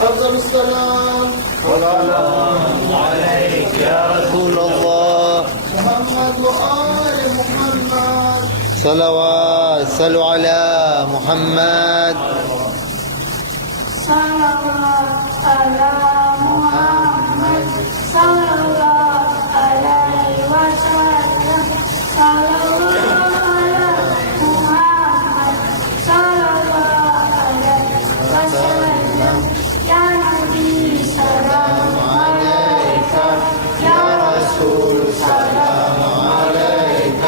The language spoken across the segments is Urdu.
أفضل السلام والسلام عليك يا رسول الله. محمد وآل محمد صلوات. صلوا على محمد. صلوات على محمد صلى الله عليه وسلم. صلوات على محمد صلى الله عليه وسلم. يا نبي سلام عليك، يا رسول سلام عليك،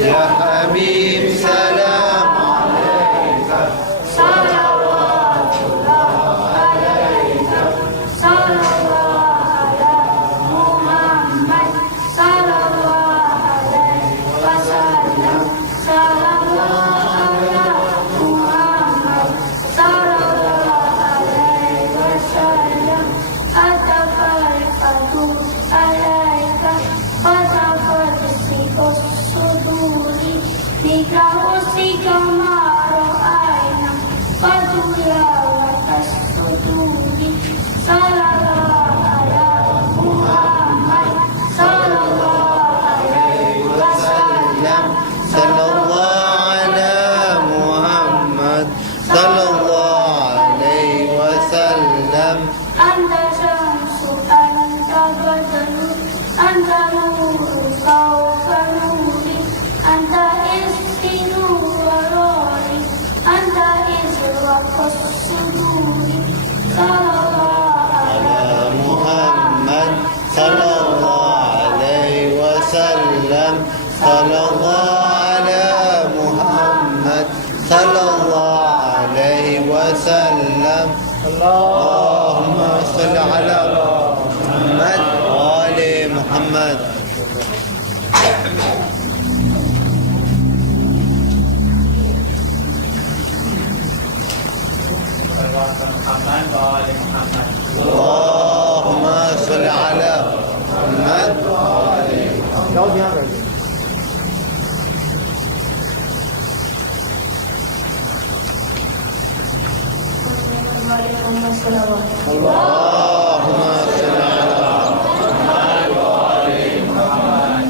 يا حبيب سلام عليك. صلوات الله عليك. صلى الله على محمد صلى الله عليه وسلم. صلى الله على محمد صلى الله عليه وسلم. أتفرقت عليك فتفرق الصدور بك أوصيك ما رأينا فتلاوة الصدور. صلى الله على محمد صلى الله عليه وسلم. صلى الله على محمد صلى الله عليه وسلم. أنت شمس أنت بدر أنت نور فوق نوري أنت إسكن وراري أنت إزرق الصدور. صلى الله على محمد صلى الله عليه وسلم. صلى الله على محمد صلى الله عليه وسلم. اللهم صل على محمد وآل محمد. اللهم صل على محمد اللهم صل على محمد وآل محمد.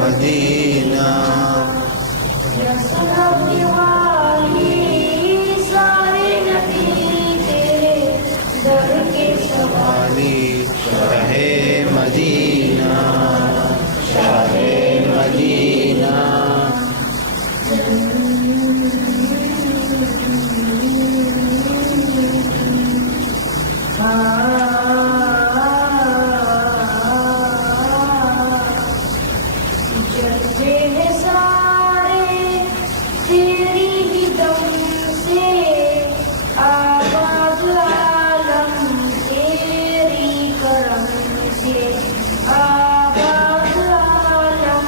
مدینہ والی شاہ مدینہ شاہ مدینہ. جلوے ہیں سارے تیری ہی دم سے، آباد عالم تیری کرم سے، آباد عالم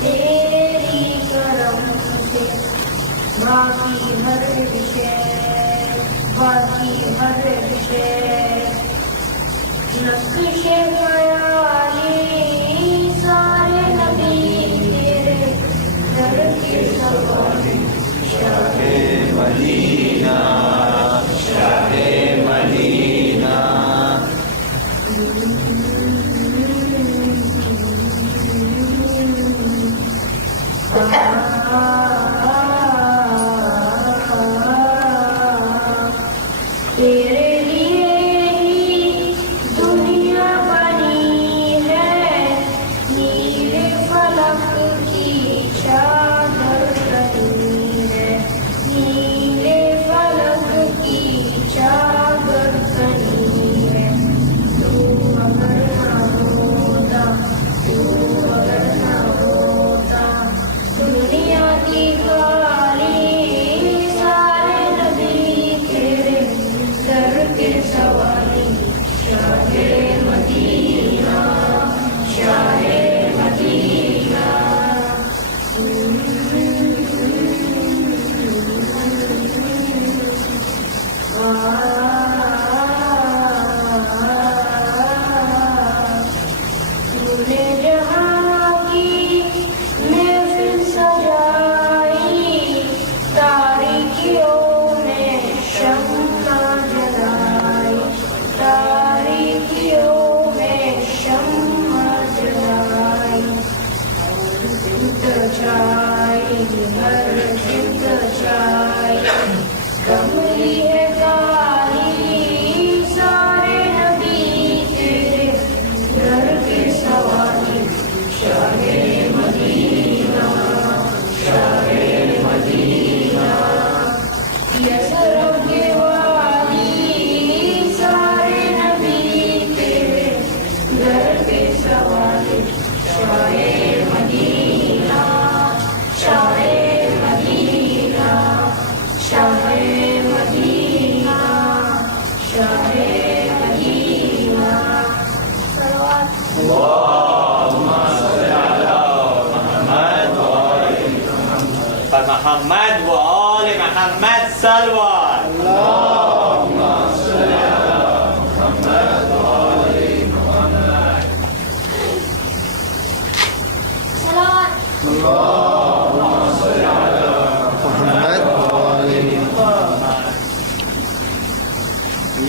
تیری کرم سے. باقی ہر شے باقی ہر شے نقش خیالی سارے نبی تیرے در کے سوالی. شاہ مدینہ شاہ مدینہ. تیرے لیے ہی دنیا بنی ہے، نیلے فلک کی چادر تنی ہے، نیلے فلک کی چادر تنی ہے. تو اگر نہ ہوتا دنیا کی کالی سارے نبی تیرے در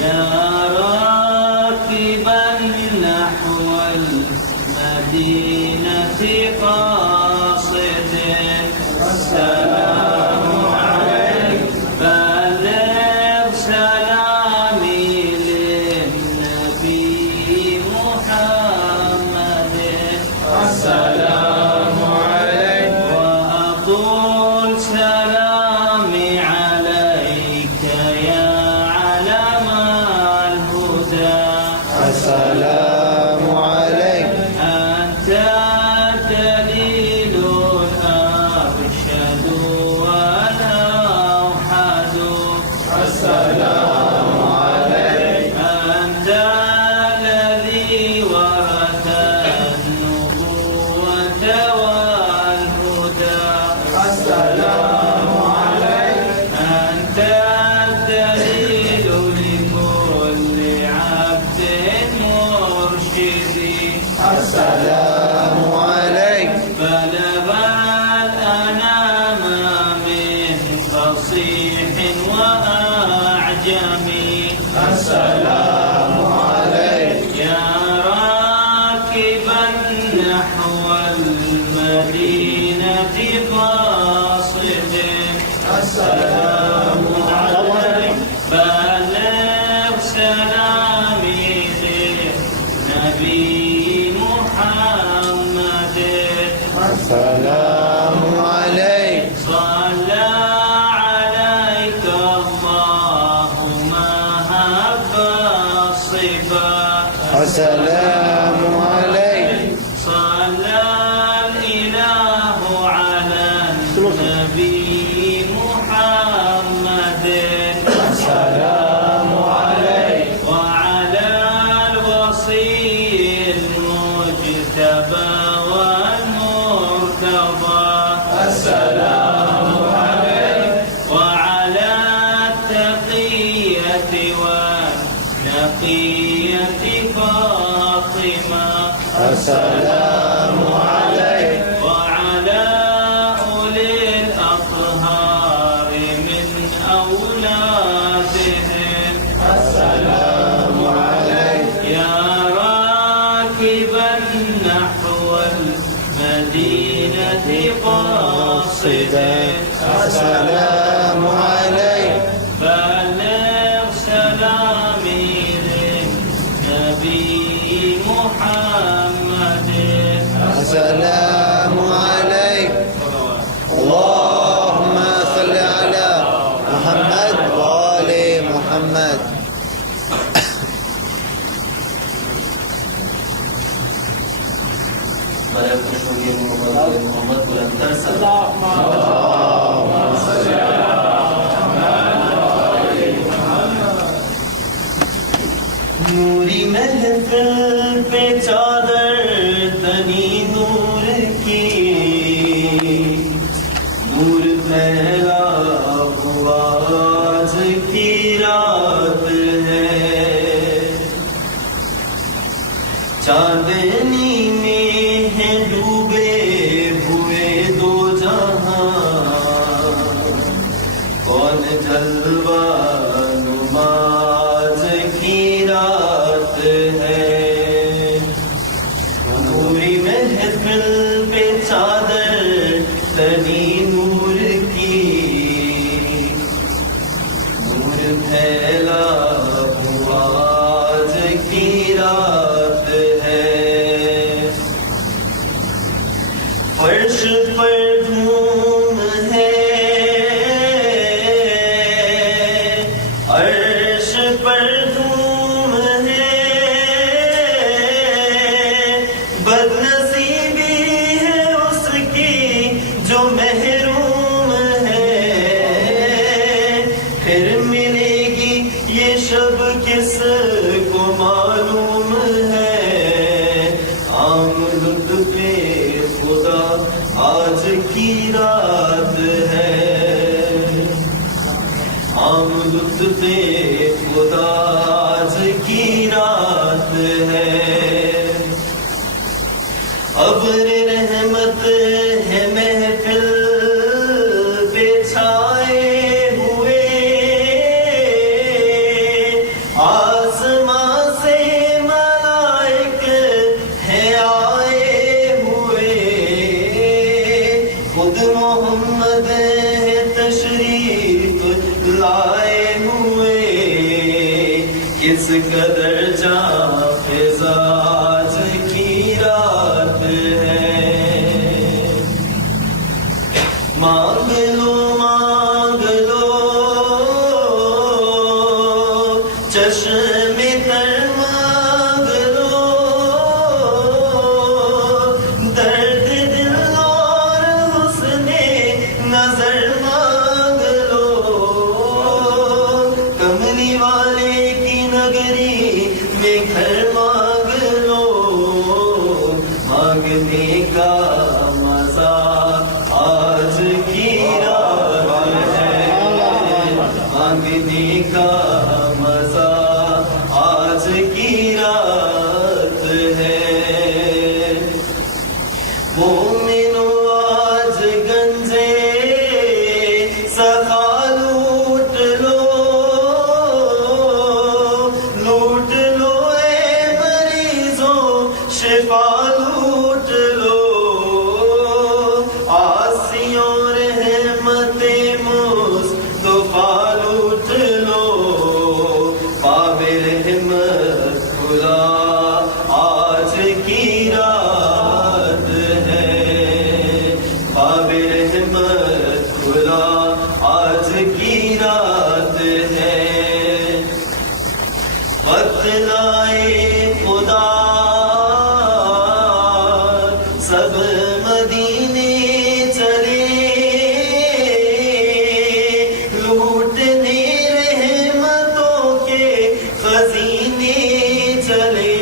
يا راكبا نحو المدينة قاصد السلام عليك بلغ سلامي للنبي محمد السلام عليك وأقول سلامي عليك يا علم الهدى السلام عليك أنت الدليل الأرشد والأوحد السلام عليك أنت الذي ورث النبوة والهدى السلام عليك أنت الدليل لكل عبد مرشد السلام عليك بلغ الأنام من فصيح وأعجم السلام عليك يا راكبا نحو المدينة قاصد السلام عليك بلغ سلامي للنبي محمد السلام عليك صلى عليك الله مهب الصفا السلام عليك صلى الإله على النبي محمد السلام عليك وعلى الوصي المجتبى والمرتضى السلام عليك وعلى التقية والنقية فاطمة السلام عليك وعلى أولي الأطهار من أولادهم السلام عليك يا راكبا نحو المدينة قاصدا السلام عليك بلغ سلامي للنبي محمد السلام عليك اللهم صل على محمد وآل محمد محمد بلندر نوری محفل پہ چادر تنی نور کی نور پھیلا ہوا آج کی رات ہے چاندنی میں ہے ڈوبے ہوئے دو جہاں کون جلوہ نماز کی رات ہے نوری محفل پہ چادر تنی نور کی نور پھیلا ہوا آج کی رات ہے فرش پر دھوم ہے عرش پر دھوم ہے بدنصیبی ہے اس کی جو محروم ہے پھر ملے گی یہ شب کس کو معلوم ہے عام لطف خدا آج کی رات ہے عام لطف خدا آج کی رات ہے ابر رحمت ہے محفل پہ چھائے ہوئے کس قدر جاں فضاج کی رات ہے مانگ لو چشم تر مانگ لو درد دل اور حسن نظر مانگ لو کملی والے کی نگری میں گھر مانگ لو مانگنے کا مزہ آج کی رات ہے مانگنے کا مزہ آج کی رات ہے مومنو آج گنجے سخا لوٹ لو اے مریضوں شفا لوٹ لو آسیوں رحمت مصطفیٰ لوٹ لو باب رحمت کھلا آج کی رات ہے باب رحمت کھلا آج کی رات ہے وقت لائے خدا سب مدینے چلے لوٹنے رحمتوں کے خزینے چلے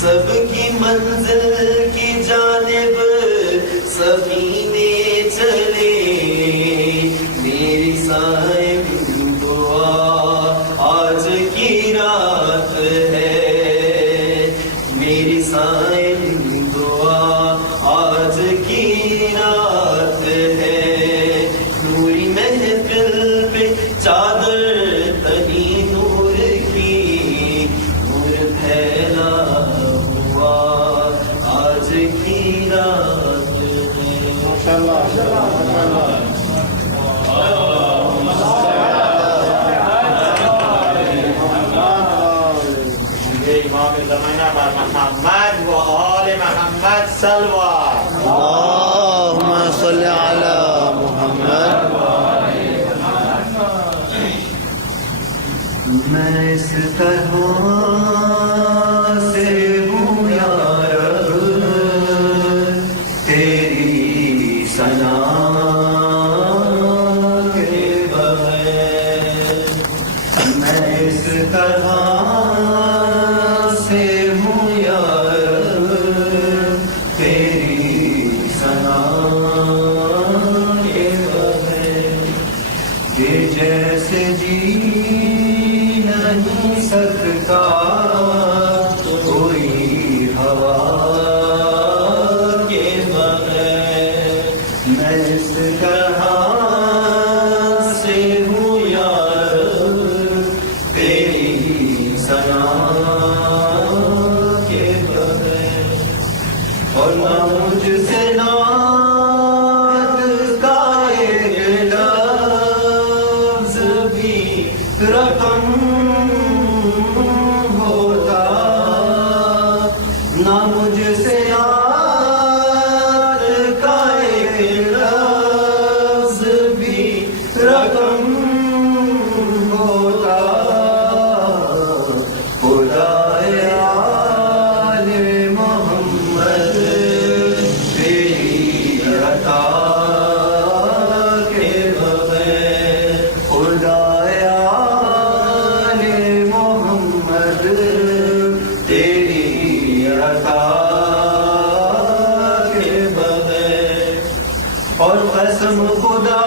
سب کی منزل کی جانب سفینے چلے میری صاحب دعا آج کی رات ہے میری صاحب دعا آج کی رات ہے نوری محفل پہ چادر تنی نور کی نور پھیلا ہوا آج کی رات ہے امام زمانہ بر محمد و آل محمد صلوات اللهم صل على محمد میں اس طرح سے ہوں یا رب تیری ثنا کے بغیر میں اس طرح سے ہوں یا رب تیری ثنا کے بغیر کہ جیسے جی نہیں سکتا کوئی ہوا کے بغیر میں اس طرح سے ہوں یا رب تیری ثنا کے بغیر اور نہ مجھ سے نعت کا ایک لفظ بھی رقم ہوتا نہ مجھ سے نعت کا ایک لفظ بھی رقم ہوتا خدائے آل محمد تیری عطا کے بغیر خدائے آل محمد تیری عطا کے بغیر اور قسم خدا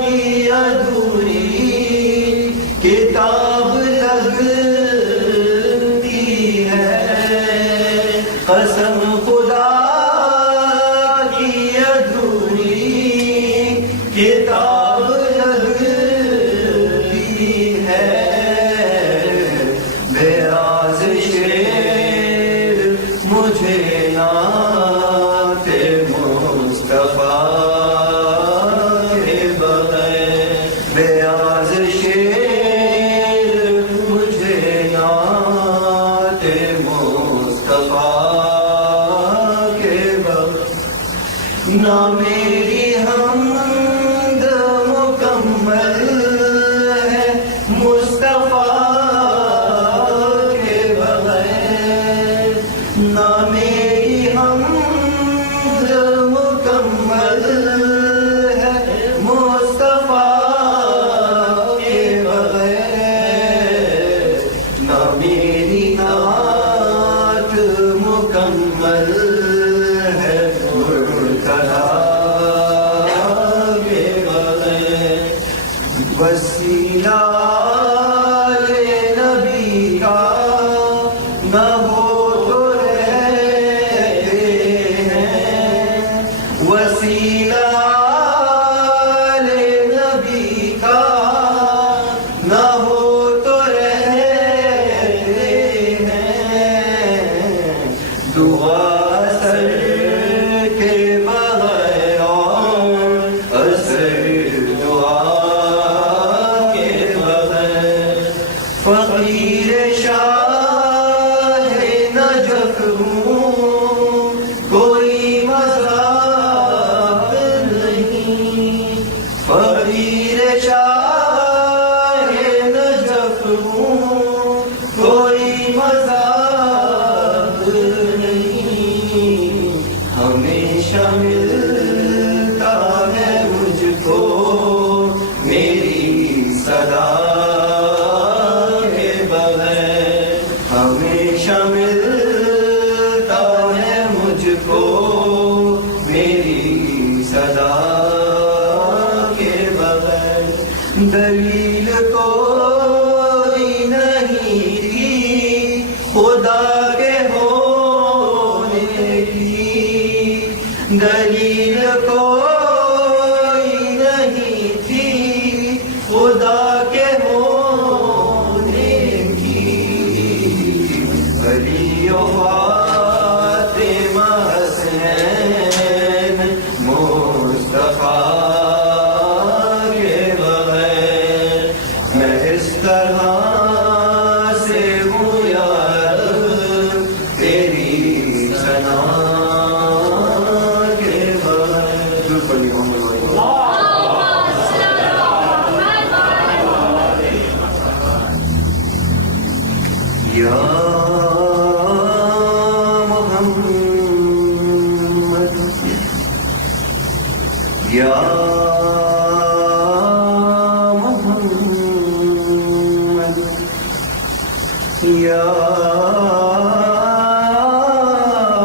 کی ادھوری کتاب لگتی ہے قسم خدا کی ادھوری کتاب لگتی ہے بے راز شعر مجھے نعت مصطفیٰ کے بغیر بیاض شعر کس طرح سے ہوں یا رب تیری ثنا کے بعد پڑھی یا محمد یا محمد یا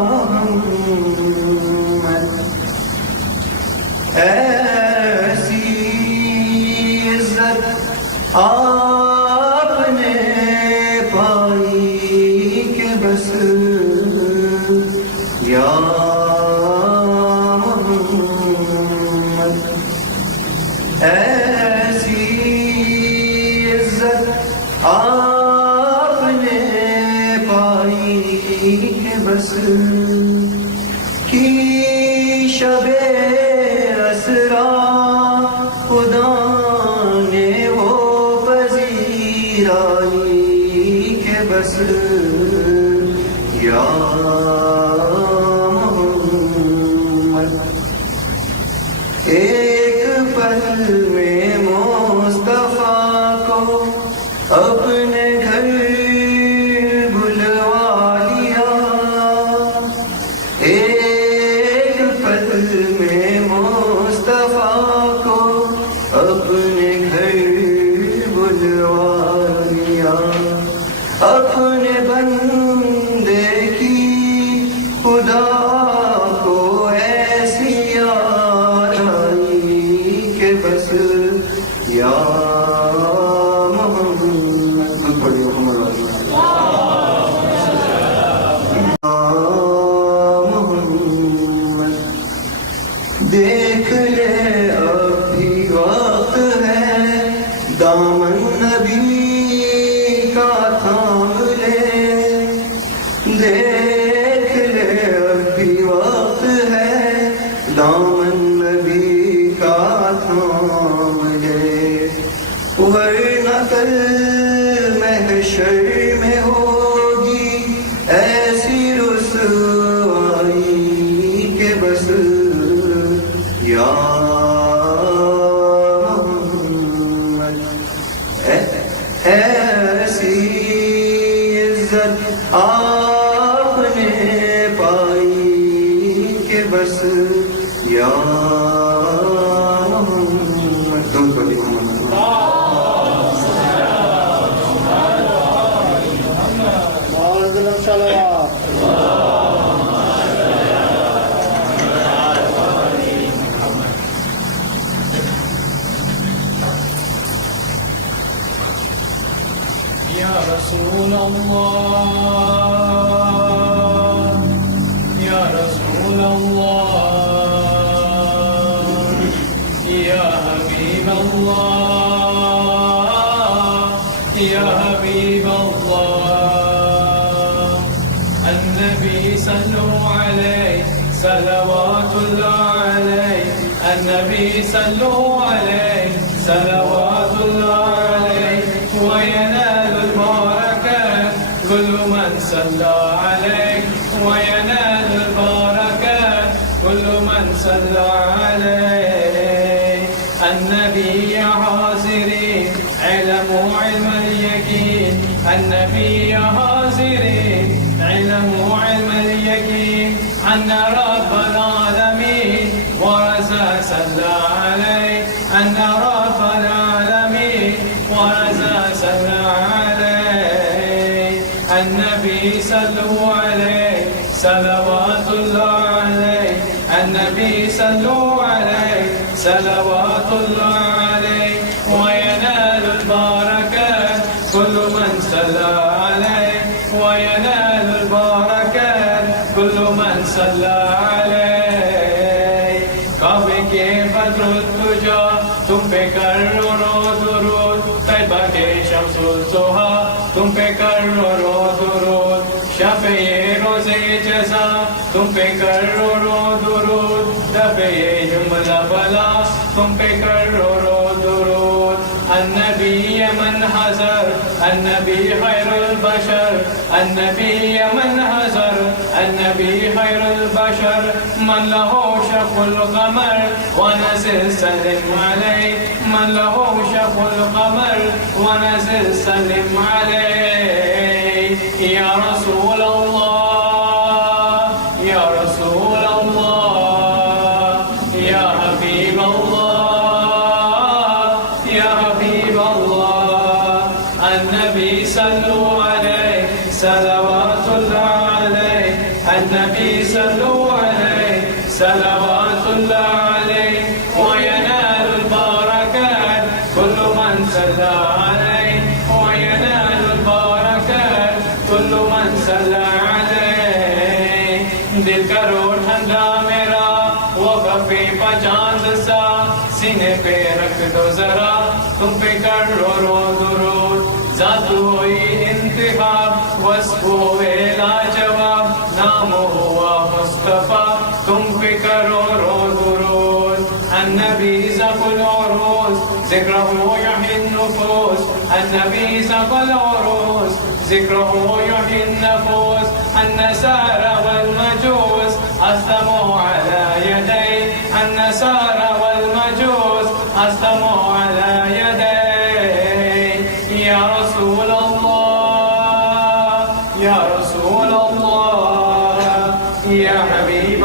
محمد ایسی عزت آپ نے پائی کہ بس یا محمد ایسی عزت آپ نے پائی کہ بس کی شب اسرا خدا نے وہ پذیرائی کہ بس یا محمد ایک پل میں مصطفیٰ کو اپنے گھر بلوا لیا ایک پل میں مصطفیٰ کو اپنے گھر بلوا لیا اپنے بندے کی خدا کو ایسی یاد آئی کہ بس یا محمد پڑھیے محمد دیکھ لے اب بھی وقت ہے دامن نبی کا تھام لے دیکھ لے اب بھی وقت ہے دامن نبی کا تھام لے ورنہ کل محشر میں ہوگی ایسی رسوائی کہ بس یا محمد ایسی عزت آپ نے پائی کہ بس یا محمد تم پڑھی محمد يا رسول الله يا رسول الله يا حبيب الله يا حبيب الله النبي صلوا عليه صلوات الله عليه النبي صلوا عليه صلوات الله عليه وينال البركات كل من صلى عليه وينال البركات كل من صلى عليه النبي حاضرين علموا علم اليقين النبي حاضرين علموا علم اليقين أن رب العالمين ورزا صلى عليه أن رب العالمين ورزا صلى عليه النبي صلوا عليه صلوات الله عليه النبي صلوا عليه صلوات الله عليه وينال البركات كل من صلى عليه وينال البركات كل من صلى عليه کعبے کے بدر الدجا تم پہ کرو درود طیبہ کے شمس الضحا تم پہ کرو درود شفیع روزے جزا تم پہ کرو درود دفع جملہ بلا تم پہ کرو درود النبی من من حذر النبي خير البشر النبي من حذر النبي خير البشر من له شق القمر ونزل سلم عليه من له شق القمر ونزل سلم عليه يا رسول الله يا رسول الله يا حبيب الله يا حبيب الله النبي صلوا عليه صلوات الله عليه النبي صلوا عليه صلوات الله عليه وينال البركات كل من صلى عليه وينال البركات كل من صلى عليه دل کرو ٹھنڈا میرا وقفے پچاند سا سینے پہ رکھ دو ذرا تم پہ کرو رو درود ذات ہوئی انتخاب وصف ہوئے لاجواب نام ہوا مصطفیٰ تم پہ کرو رو درود النبی ذق العروس ذکرہ یحیی النفوس النبی ذق العروس ذکرہ یحیی النفوس النصارى والمجوس أسلموا على يديه النصارى والمجوس أسلموا على يديه يا رسول الله يا رسول الله يا حبيب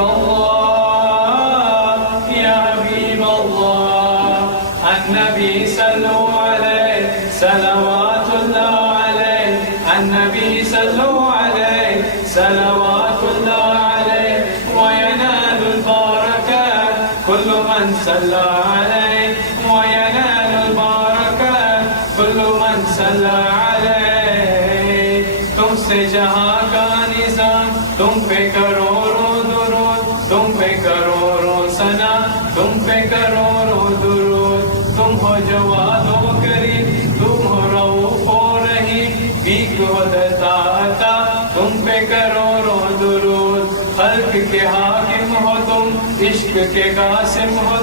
الله يا حبيب الله النبي صلوا عليه صلوات الله عليه النبي صلوا عليه صلوات الله عليه وينال البركات كل من صلى عليه وينال البركات كل من صلى عليه تم سے جہاں کا نظام تم پہ کروڑوں درود تم پہ کروڑوں ثنا تم پہ کروڑوں درود تم ہو جواد و کریم تم ہو رؤوف و رحیم بھیک و دتا تم پہ کروڑوں درود خلق کے حاکم ہو تم عشق کے قاسم ہو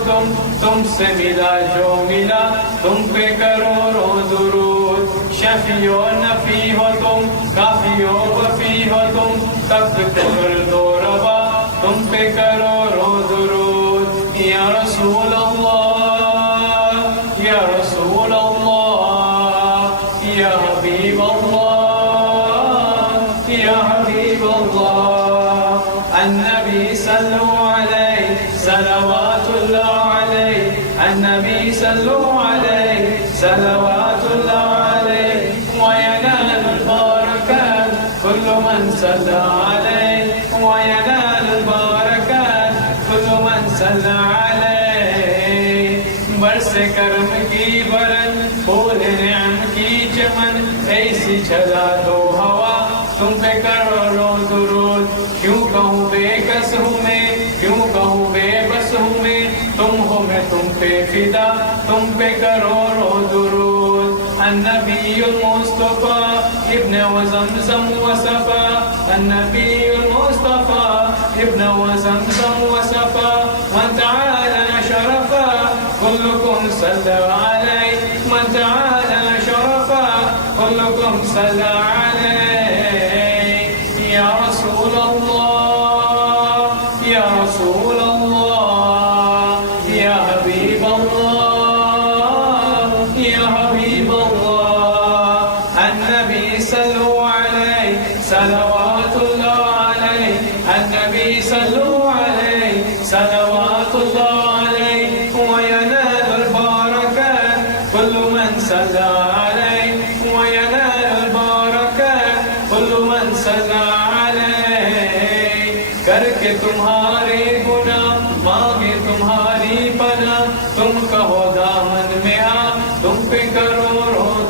تم سے ملا جو ملا تم پہ کروڑوں درود شفیع و نفی ہو تم کافی و وفی ہو تم تب درد و روا تم پہ کروڑوں درود یا رسول اللہ یا رسول اللہ یا حبیب اللہ یا حبیب اللہ النبی صلوا علیہ صلوات اللہ علیہ النبی صلوا علیہ صلوات اللہ علیہ وینال البرکات كل من صلى عليه وينال البركات كل من صلى عليه برس کرم کی برن پھول نعم کی چمن ایسی چلا دو ہوا تم پہ کرو درود کیوں کہوں بے کس ہوں میں کیوں کہوں بے بس ہوں میں تم ہو میں تم پہ فدا تم پہ کرو درود النبی المصطفى ابن وزمزم وصفا النبي المصطفى ابن وزمزم وصفا من تعالى شرفا كلكم صلى عليه من تعالى شرفا كلكم صلى عليه يا رسول الله يا رسول الله يا حبيب الله يا حبيب الله النبي صلوا عليه صلوات الله عليه النبي صلوا عليه صلوات الله عليه وينال البركات كل من صلى عليه وينال البركات كل من صلى عليه کر کے تمہارے گناہ مانگے تمہاری پناہ تم کہو دامن میں آ تم پہ کرو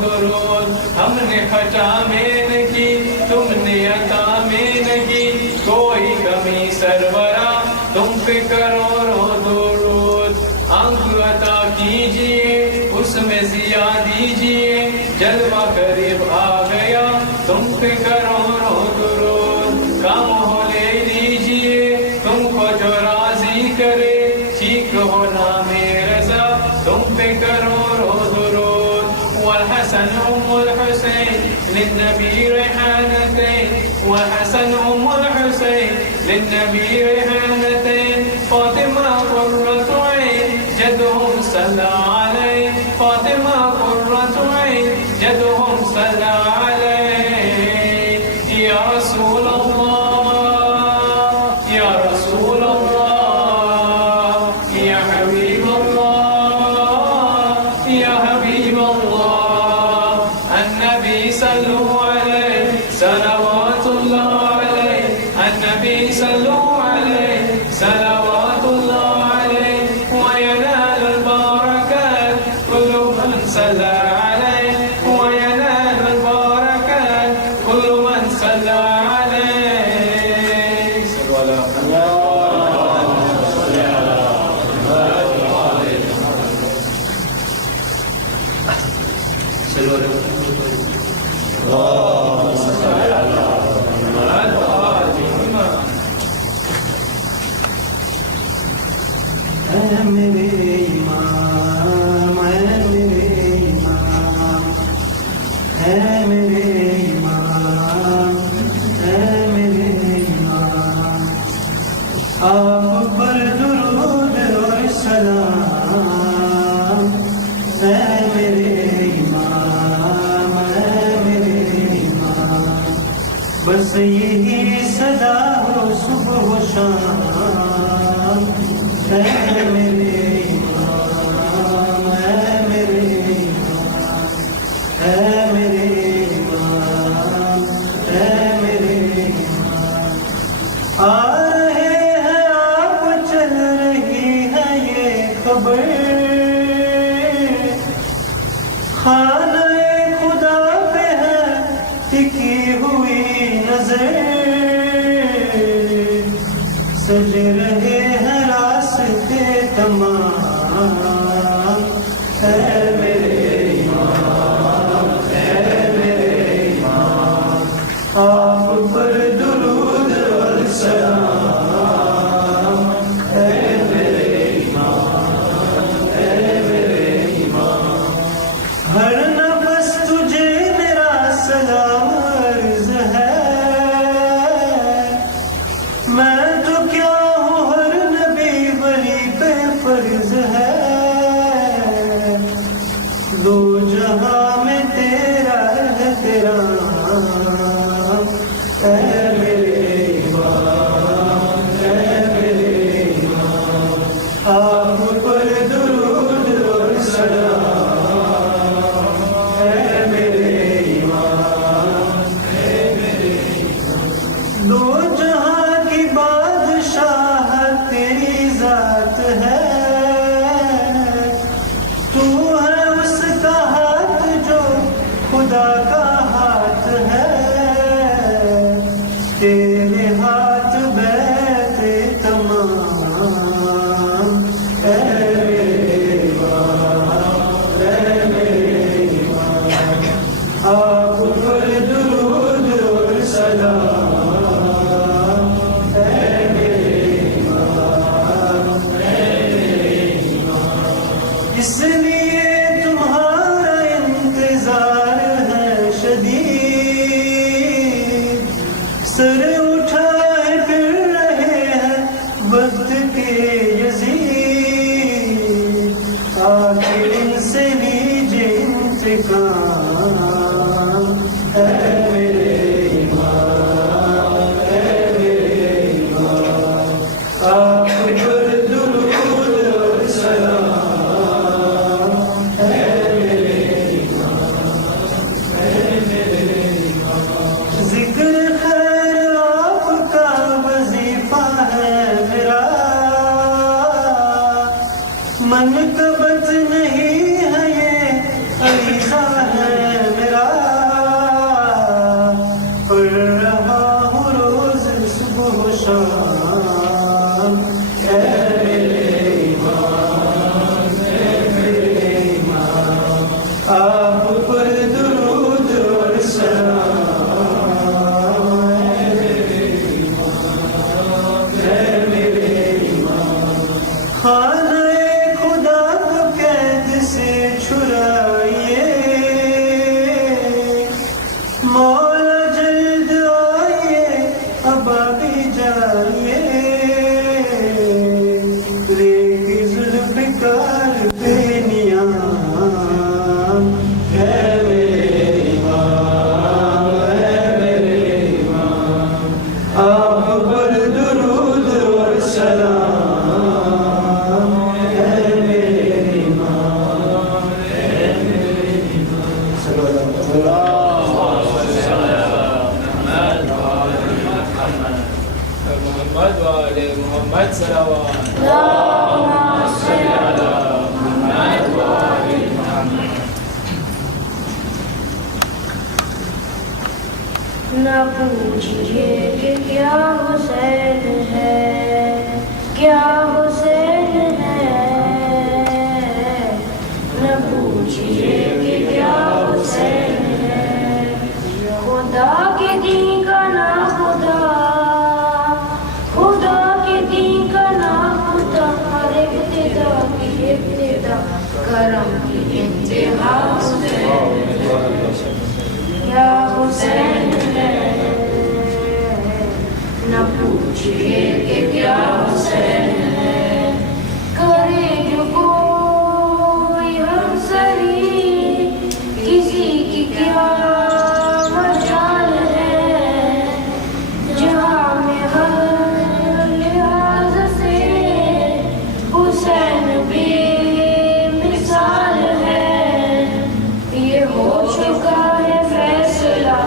درود ہم نے خطا میں نہ کی تم نے عطا میں نہ کی کوئی کمی سرورا تم پہ کرو درود آنکھ عطا کیجئے اس میں ضیا دیجئے جلوہ قریب آ گیا تم پہ کرو درود کام ہو لے لیجئے تم کو جو راضی کرے ٹھیک ہو نام رضا تم پہ کرو درود والحسن الحسين للنبي ريحانتين وحسن أم الحسين للنبي ريحانتين فاطمة قرة عين جدهم صلى عليه فاطمة قرة عين جدهم صلى عليه يا رسول الله يا رسول الله يا حبيب الله يا حبيب الله النبي صلوا عليه صلوات الله عليه النبي صلوا عليه صلوات الله عليه وينال البركات كل من صلى عليه وينال البركات كل من صلى عليه اے میرے امام اے میرے امام اے میرے امام اے میرے امام آپ پر درود اور سلام اے میرے امام اے میرے امام بس یہی صدا ہو صبح و شام اے میرے امام اے میرے امام اے میرے امام اے میرے امام آ رہے ہیں آپ چل رہی ہے یہ خبر خانہ خدا پہ ہے ٹکی ہوئی نظر سج رہے ہیں راستے تمام اے میرے امام اے میرے امام آپ پر درود اور سلام اے میرے امام اے میرے امام ہر نفس تجھے میرا سلام عرض ہے میں تو کیا ہوں ہر نبی ولی پہ فرض ہے دو جہاں میں تیرا ہے تیرا اے میرے امام اے میرے امام آپ پر درود اور سلام اے میرے امام اے میرے امام دو جہاں کی بادشاہ تیری ذات ہے تو ہے اس کا ہاتھ جو خدا کا ہاتھ ہے تیرے ہاتھ بیت تمام اے میرے امام اے میرے امام آپ پر درود اور سلام اے میرے امام اے میرے امام اس لیے تمہارا انتظار ہے شدید سر اٹھائے پھر رہے ہیں وقت کے یزید آخر ان سے لیجیے انتقام اے میرے امام اے میرے امام آپ پر درود اور سلام اے میرے امام اے میرے امام ذکر خیر آپ کا وظیفہ ہے میرا منقبت نہیں ہے یہ عریضہ ہے میرا پڑھ رہا ہوں روز صبح و شام اے میرے امام اے میرے امام آپ پر درود اور سلام اے میرے امام اے میرے امام خانہ خدا کو قید سے چھڑائیے محمد صلوات اللهم صل على محمد وآل محمد. نہ پوچھئے کہ کیا حسین ہے، کیا حسین ہے، نہ پوچھئے کہ کیا حسین ہے، خدا کے دین کا نا خدا، خدا کے دین کا نا خدا، ہر ابتدا کی ابتدا، کرم کی انتہا حسین یا حسین ہے، نہ پوچھئے کہ کیا حسین ہے، کرے جو کوئی ہمسری، کسی کی کیا مجال ہے، جہاں میں ہر لحاظ سے حسین بھی مثال ہے، یہ ہو چکا ہے فیصلہ،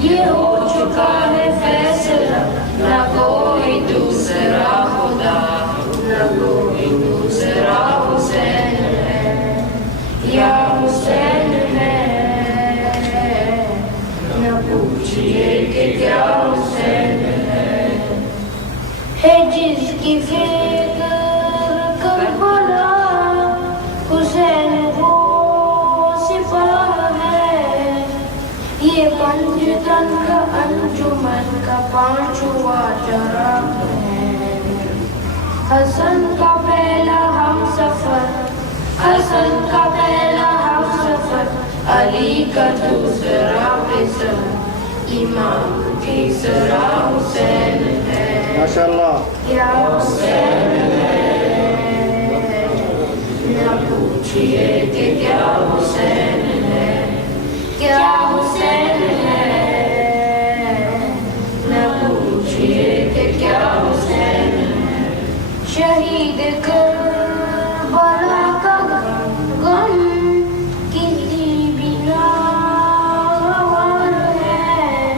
یہ ہو چکا ہے فیصلہ، نہ کوئی دوسرا خدا، نہ کوئی دوسرا حسین ہے، یا حسین ہے، نہ پوچھئے کہ کیا حسین ہے جس کی فکر کربلا، حسین وہ سپاہ ہے، یہ پنجتن کا انجمن کا پانچواں چراغ ہے، حسن کا پہلا ہم سفر، حسن کا پہلا ہم سفر، علی کا دوسرا فصل، امام تیسرا حسین ہے، ماشاءاللہ. یا حسین ہے، نہ پوچھئے کہ کیا حسین ہے، کیا حسین ہے، نہ پوچھئے کہ کیا حسین ہے، شہید کربلا کا غم کسی بنا غوار ہے،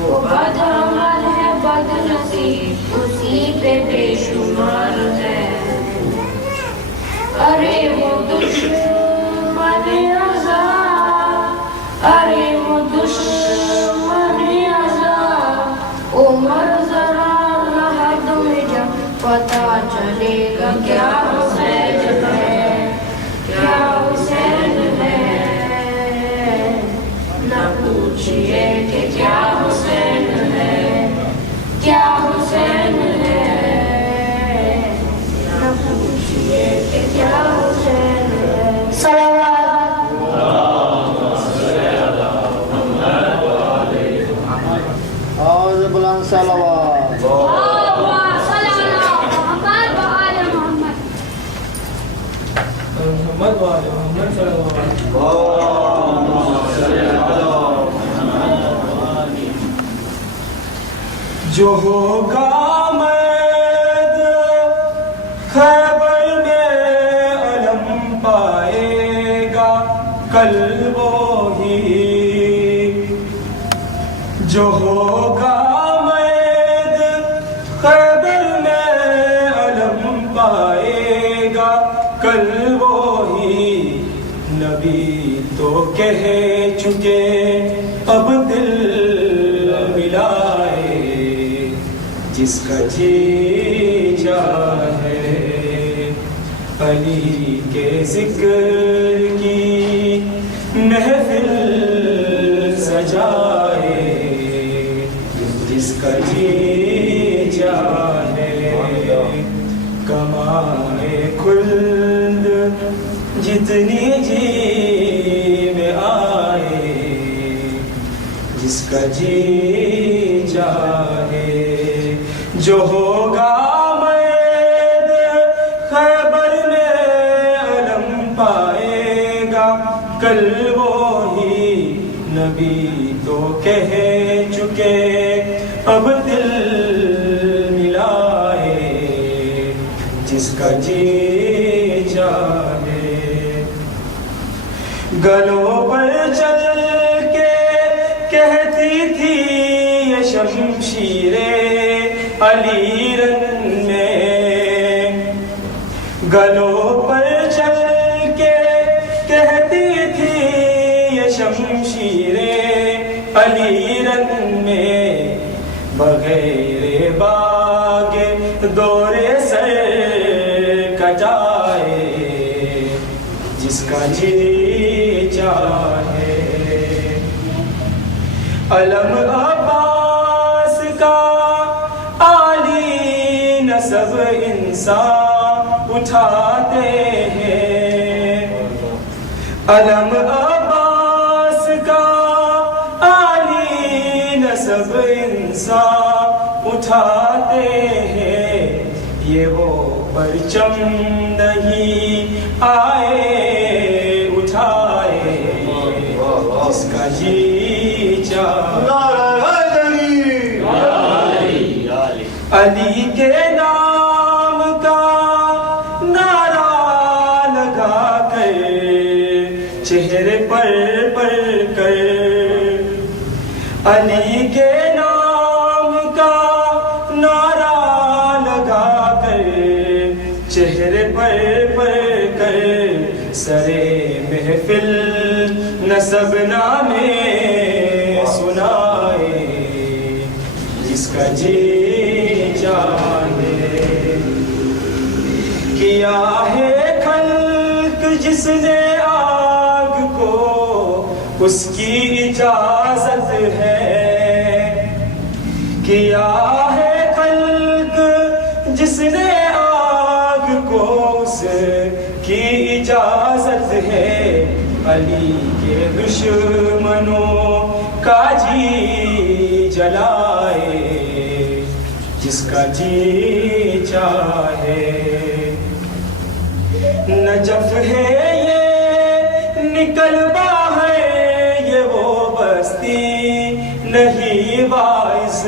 وہ بدعمل ہے بدنصیب اسی پہ بے شمار ہے، ارے وہ دشمن عذاب، ارے وہ دشمن عذاب، عمر ذرا رہا تمہیں جب پتا چلے گا کیا حسین ہے، کیا حسین ہے، نہ پوچھئے کہ کیا حسین ہے، کیا حسین ہے، نہ پوچھئے کہ کیا حسین ہے. صلوات اور بلند صلوات. اللهم صل على محمد وآل محمد. محمد وآل محمد صلوات. جو ہوگا مرد خیبر میں علم پائے گا کل وہی، جو ہوگا مرد خیبر میں علم پائے گا کل وہی، نبی تو کہہ چکے اب دل ملائے، جس کا جی چاہے علی کے ذکر کی محفل سجائے، جس کا جی چاہے کمائے خلد جتنی جی میں آئے، جس کا جی چاہے، جو ہوگا مرد خیبر میں علم پائے گا کل وہی، نبی تو کہہ چکے اب دل ملائے، جس کا جی چاہے، گلوں پر چل کے کہتی تھی یہ شمشیر علی رن میں گلوں پر چل کے کہتی تھی یہ شمشیریں علی رنگ میں بغیر باغ دور سر کٹائے جس کا جی چاہے علم عباس کا عالی نسب انسان اٹھاتے ہیں علم عباس کا عالی نسب انسان اٹھاتے ہیں یہ وہ پرچم نہیں آئے اٹھائے جس کا جی علی کے نام کا نعرہ لگا کر چہرے پر کر علی کے نام کا نعرہ لگا کر چہرے پر کر سرے محفل نسب نامے سنائے جس کا جی چاہے کیا ہے خلق جس نے آگ کو اس کی اجازت ہے کیا ہے خلق جس نے آگ کو اس کی اجازت ہے علی کے دشمنوں کا جی جلائے جس کا جی چاہے نجف ہے یہ نکلوا ہے یہ وہ بستی نہیں باعث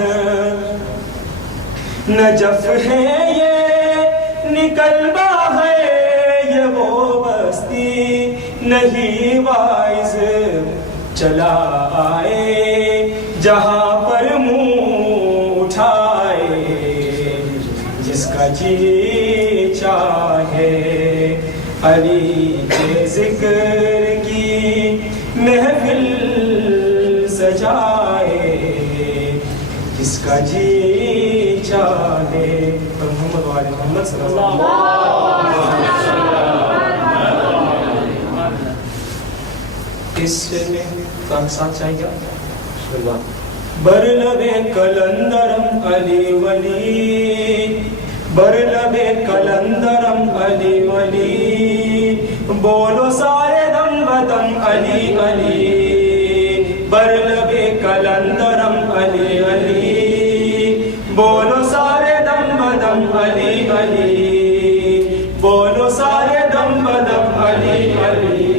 نجف ہے یہ نکلوا ہے یہ وہ بستی نہیں باعث چلا آئے جہاں پر منہ اٹھائے جس کا جی چاہے علی کے ذکر کی محفل سجائے جس کا جی چاہے محمد وآل محمد صلی اللہ علیہ وسلم اس میں ساتھ چاہیے گا برلب کلندرم علی ولی برلب کلندرم علی ولی بولو سارے دم بدم علی علی برلب کلندرم علی علی بولو سارے دم بدم علی علی بولو سارے دم بدم علی علی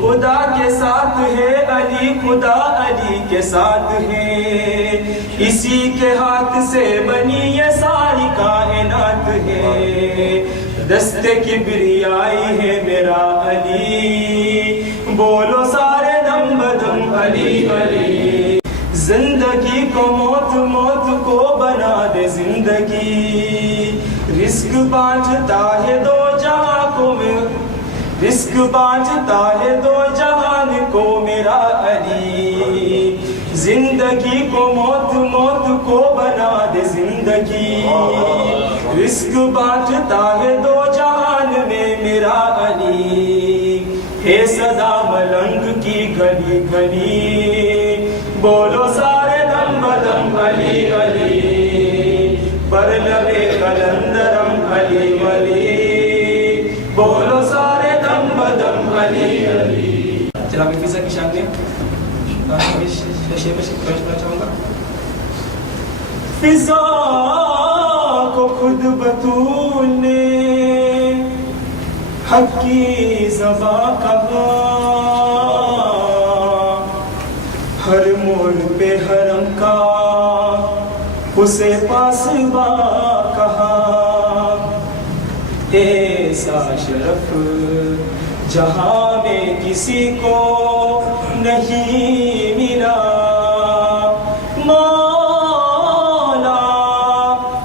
خدا کے ساتھ ہے علی خدا علی کے ساتھ ہے اسی کے ہاتھ سے بنی یہ ساری کائنات ہے دست کبریائی ہے میرا علی بولو سارے دم بدم علی علی زندگی کو موت موت کو بنا دے زندگی رزق بانٹتا ہے دو جہاں کو میں رزق بانٹتا ہے دو جہان کو میرا علی زندگی کو موت موت کو بنا دے زندگی رزق بانٹتا ہے دو جہان میں میرا علی ہے صدا ملنگ کی گلی گلی بولو سارے دم بدم علی علی برلب کلندرم علی ولی بولو سارے دم بدم علی علی جناب فضا کی شان میں چاہوں گا فضا کو خود بطول نے حق کی زباں کہا ہر موڑ پہ حرم کا اسے پاسبا کہا ایسا شرف جہاں میں کسی کو نہیں ملا مولا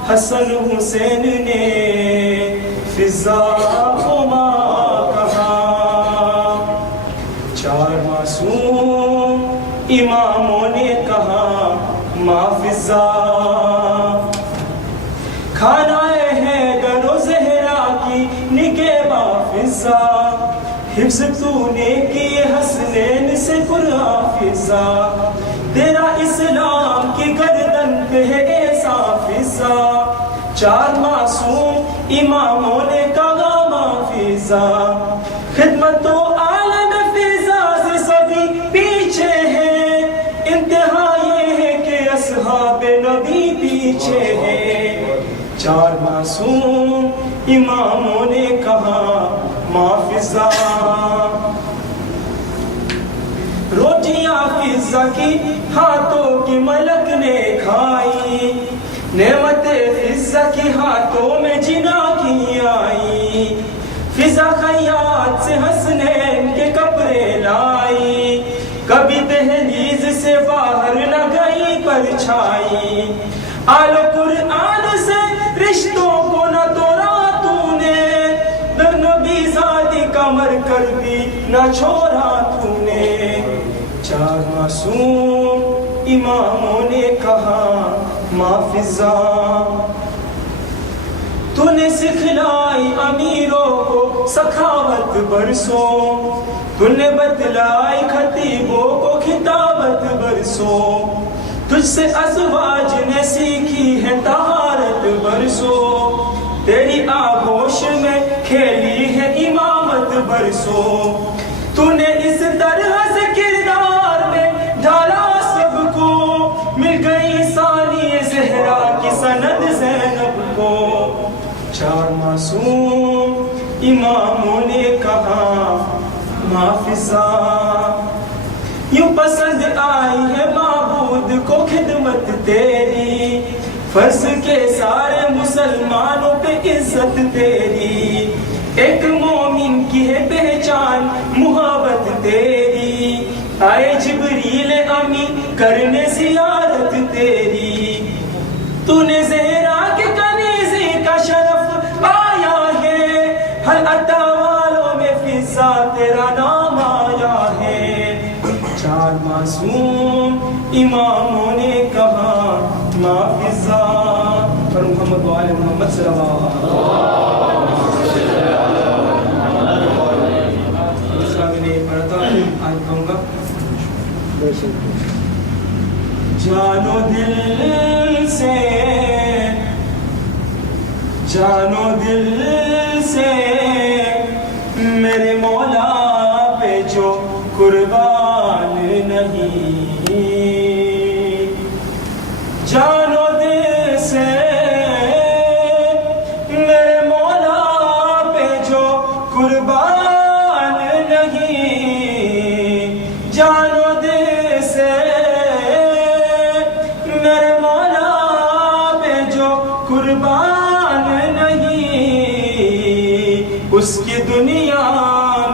حسن حسین نے فضا نے کہا ما فضا کھانا ہے گر و زہرا کی نگہ فضا حفظ تو نے کی حسنین سے قرآن فضا تیرا اسلام کی گردن پہ ہے ایسا فضا چار معصوم اماموں نے کہا ما فضا خدمت و عالم فضا سے سبھی پیچھے ہیں انتہا یہ ہے کہ اصحاب نبی پیچھے ہیں چار معصوم اماموں نے کہا ما فضا روٹیاں فضا کی ہاتھوں کی ملک نے کھائی نعمت فضا کی ہاتھوں میں جنا کی آئی فضا خیاط سے حسنین کے کپڑے لائی کبھی دہلیز سے باہر نہ گئی پرچھائی آل قرآن سے رشتوں کو نہ توڑا تو نے نبی زادی کمر کر بھی نہ چھوڑا تو نے چار معصوم اماموں نے کہا ما فضا تو نے سکھلائی امیروں کو سخاوت برسوں تو نے بتلائی خطیبوں کو خطابت برسوں تجھ سے ازواج نے سیکھی ہے طہارت برسوں تیری آغوش میں کھیلی ہے امامت برسوں تو نے اس طرح سے کردار میں ڈالا سب کو مل گئی ثانی زہرا کی سند زینب کو چار معصوم اماموں نے کہا ما فضا یوں پسند آئی ہے معبود کو خدمت تیری فرض کے سارے مسلمانوں پہ عزت تیری ایک مومن کی ہے پہچان محبت تیری آئے جبریل امی کرنے زیارت تیری تو نے زہرا کے کنیزی کا شرف پایا ہے ہر عطا والوں میں فضا تیرا نام آیا ہے چار معصوم اماموں نے کہا ما فضا پر محمد و آل محمد صلی اللہ جانو دل سے جانو دل سے میرے مولا پہ جو قربان نہیں جانو دل سے میرے مولا پہ جو قربان نہیں جانو دل سے میرے مولا پہ جو قربان نہیں اس کی دنیا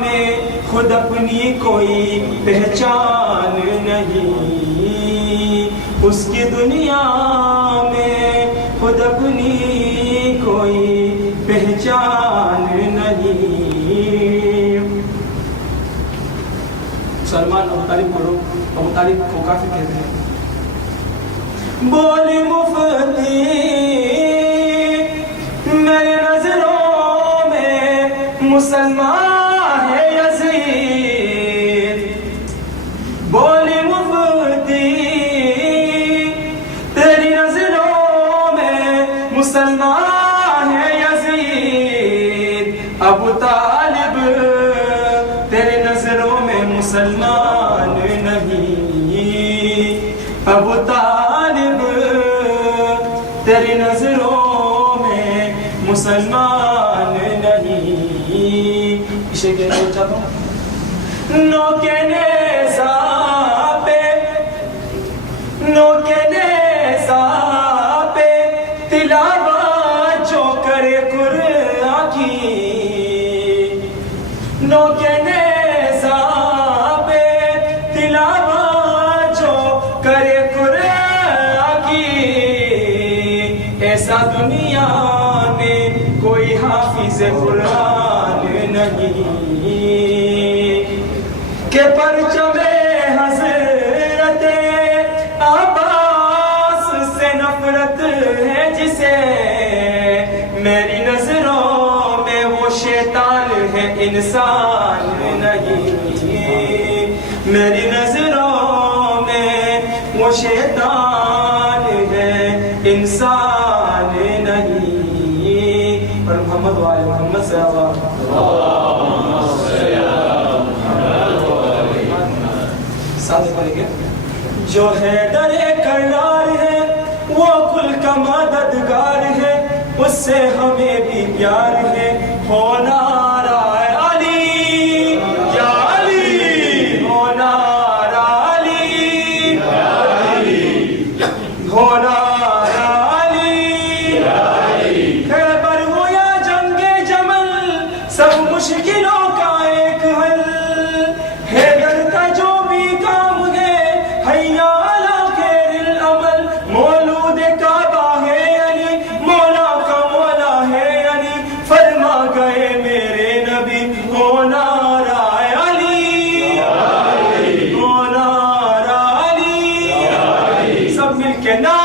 میں خود اپنی کوئی پہچان نہیں اس کی دنیا میں خود اپنی کوئی پہچان نہیں سلمان ابو طالب پڑھو ابو طالب کو کافی کہتے ہیں بول مفتی میرے نظروں میں مسلمان ہے یزید بول مفتی تیری نظروں میں مسلمان ہے یزید ابو طالب تیری نظروں میں مسلمان نہیں ابو طالب تیری نظروں میں مسلمان نہیں اسے کہنا چاہتا ہوں نو کے نیزہ پہ تلاوت جو کرے قرآن کی نو کے نیزہ پہ تلاوت جو کرے قرآن کی ایسا دنیا میں کوئی حافظ قرآن نہیں کہ پرچم حضرت جسے میری نظروں میں وہ شیطان ہے انسان نہیں، میری نظروں میں وہ شیطان ہے انسان نہیں۔ اور محمد وآل محمد صلی اللہ علیہ وسلم جو حیدر کرار ہے وہ کل کا مددگار ہے، اس سے ہمیں بھی پیار ہے، ہونا علی یا علی، ہونا علی ہونا علی، خیبر ہو یا جنگ جمل سب مشکلوں کا ایک حل، حیدر کا جو بھی کام ہے حیا علی خیر العمل، مولود کعبہ ہے علی، مولا کا مولا ہے علی، فرما گئے میرے نبی ہونا علی ہونا علی، سب مل کے نعرہ